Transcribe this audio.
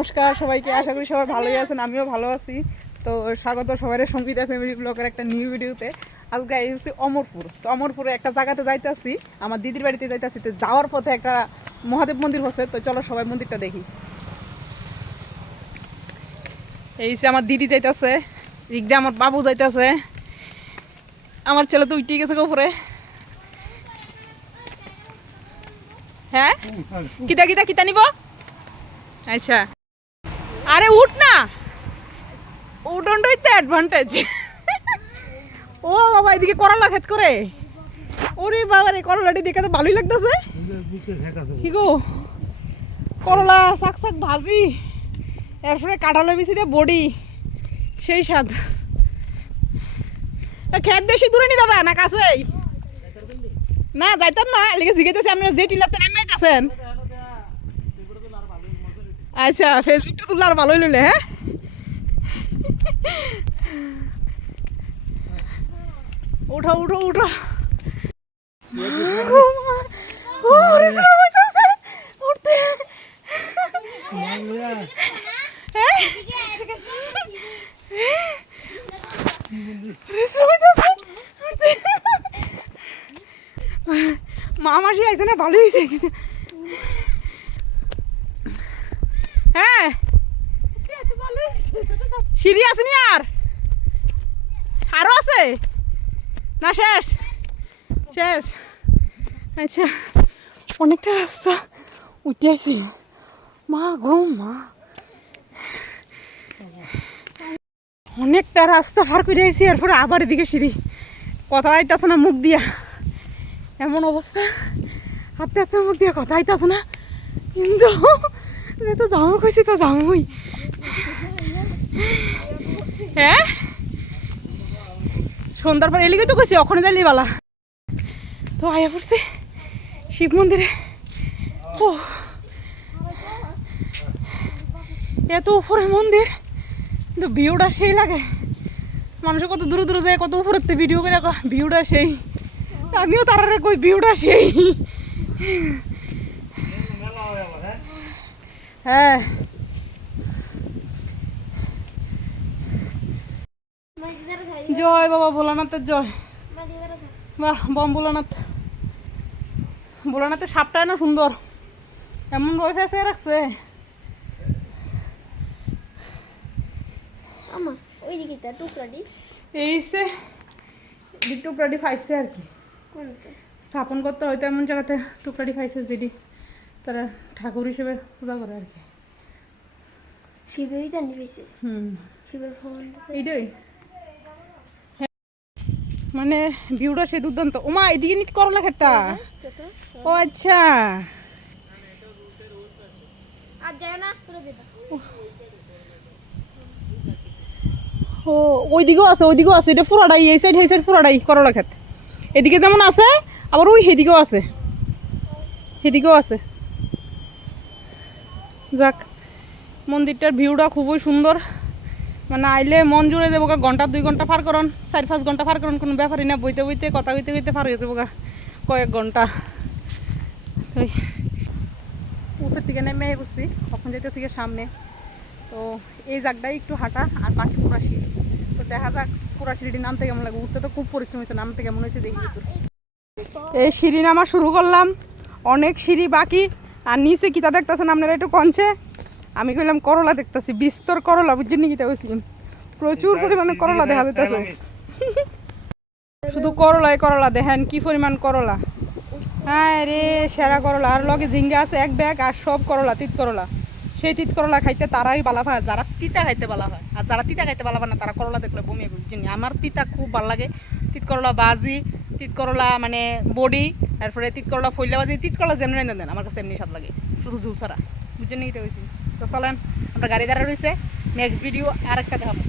নমস্কার সবাইকে, আশা করি সবাই ভালোই আছেন, আমিও ভালো আছি। তো স্বাগত সবাই সঙ্গীতা ফ্যামিলি ব্লগের একটা নিউ ভিডিওতে। আজকে এই হচ্ছে অমরপুর। তো অমরপুরে একটা জায়গাতে যাইতেছি, আমার দিদির বাড়িতে যাইতেছি। তো যাওয়ার পথে একটা মহাদেব মন্দির হচ্ছে, তো চলো সবাই মন্দিরটা দেখি। এই যে আমার দিদি যাইতেছে, দিক দিয়ে আমার বাবু যাইতেছে, আমার ছেলে তো উঠে গেছে উপরে। হ্যাঁ, কিতা কিতা কিতা নিব? আচ্ছা, আরে উঠ না, উঠনটাই তো অ্যাডভান্টেজ। ও বাবা, এদিকে করলা ক্ষেত করে। ওরে বাবা রে, করলাটি দেখে তো ভালোই লাগতেছে। কি গো, করলা শাক শাক ভাজি, এরপরে কাঁঠালের বিচি দিয়ে বড়ি, সেই স্বাদ। ক্ষেত বেশি দূরে নি দাদা, না কাছেই? না যাইতাম না, লিখে জিজ্ঞেস আপনারা যে টিলাতে নেমে যাচ্ছেন। আচ্ছা, ফেসবুকটা তুললে আর ভালোই লইলে। হ্যাঁ, উঠো উঠো উঠো। মা মাসি আইছে না, ভালোই হয়েছে। হ্যাঁ, সিঁড়ি আছে নি আর? আরো আছে না? শেষ শেষ। আচ্ছা, অনেকটা রাস্তা উঠে আসি। মা গো মা, অনেকটা রাস্তা পার করে আসি, এরপরে আবার এদিকে সিঁড়ি। কথা আইতাছে না মুখ দিয়া, এমন অবস্থা। হাতে হাতে মুখ দিয়া কথা আইতাছে না, কিন্তু তো যাবো কইছি তো যাবোই। হ্যাঁ, সন্ধ্যার পর এলিগে তো কইছি ওখানে যাইলি বালা। তো আয়া পড়ছে শিব মন্দিরে। ও, এত উপরে মন্দির, কিন্তু ভিউটা সেই লাগে। মানুষ কত দূরে দূরে যায়, কত উপরের ভিডিও করে, ভিউটা সেই। আমিও তারারে কই ভিউটা সেই। হ্যাঁ, জয় বাবা ভোলানাথের জয়। বাহ, বম ভোলানাথ। ভোলানাথের সাপটাই না সুন্দর, এমন বই ফেসে রাখছে। এই সে টুকরাটি পাইছে আর কি, স্থাপন করতে হয়তো এমন জায়গাতে টুকরাটি পাইছে যেটি তারা ঠাকুর হিসেবে পূজা করে আর কি। শিবেরই জানি পেয়েছে। শিবের এইটাই মানে ভিউটা সে দুর্দান্ত। ওমা, এদিকে নিত করলা খেটটা। ও আচ্ছা, ও ওইদিকেও আছে, ওইদিকেও আছে। এটা পুরাটাই, এই সাইড এই সাইড পুরাটাই করলা খেত। এদিকে যেমন আছে, আবার ওই সেদিকেও আছে, সেদিকেও আছে। যাক, মন্দিরটার ভিউটা খুবই সুন্দর। মানে আইলে মন জুড়ে যাবো। ঘন্টা 2 ঘন্টা পার করুন, 4-5 ঘন্টা পার করুন, কোনো ব্যাপারই না। বইতে বইতে কথা কইতে কইতে পার হয়ে যাবো কয়েক ঘন্টা। ওই উপর থেকে নেমে বসছি, কখন যেতেছি সামনে। তো এই জায়গাটাই একটু হাঁটা, আর বাকি পুরা সিঁড়ি। তো দেখা যাক পুরা সিঁড়িটি নামতে কেমন লাগে। উঠতে তো খুব পরিশ্রম হয়েছে, নামতে কেমন হয়েছে দেখি। এই সিঁড়ি নামা শুরু করলাম, অনেক সিঁড়ি বাকি। আর নিচে কিতা দেখতেছেন আপনারা একটু কনছে? আমি কইলাম করলা দেখতেছি, বিস্তর করলা, বুঝছেন কিতা হয়েছি? প্রচুর পরিমাণে করলা দেখা যাইতেছে। শুধু করলাই করলা, দেখেন কি পরিমাণ করলা। হ্যাঁ রে, সেরা করলা। আর লগে ঝিঙ্গা আছে 1 ব্যাগ, আর সব করলা, তিত করলা। সেই তিত করলা খাইতে তারাই বালা পায়, যারা তিতা খাইতে বালা হয়। আর যারা তিতা খাইতে বালা পায় না, তারা করলা দেখলে বমি, বুঝছেন? আমার তিতা খুব ভালো লাগে। তিত করলা ভাজি, তিত করলা মানে বডি, তারপরে তিত করলা ফইলা ভাজি। তিত করলা যেমনি দেন আমার কাছে এমনি স্বাদ লাগে, শুধু ঝুল ছাড়া, বুঝছেন? নিতে হয়েছি। তো চলেন, আমরা গাড়ি দ্বারা রয়েছে, নেক্সট ভিডিও আর একটা দেখাবো।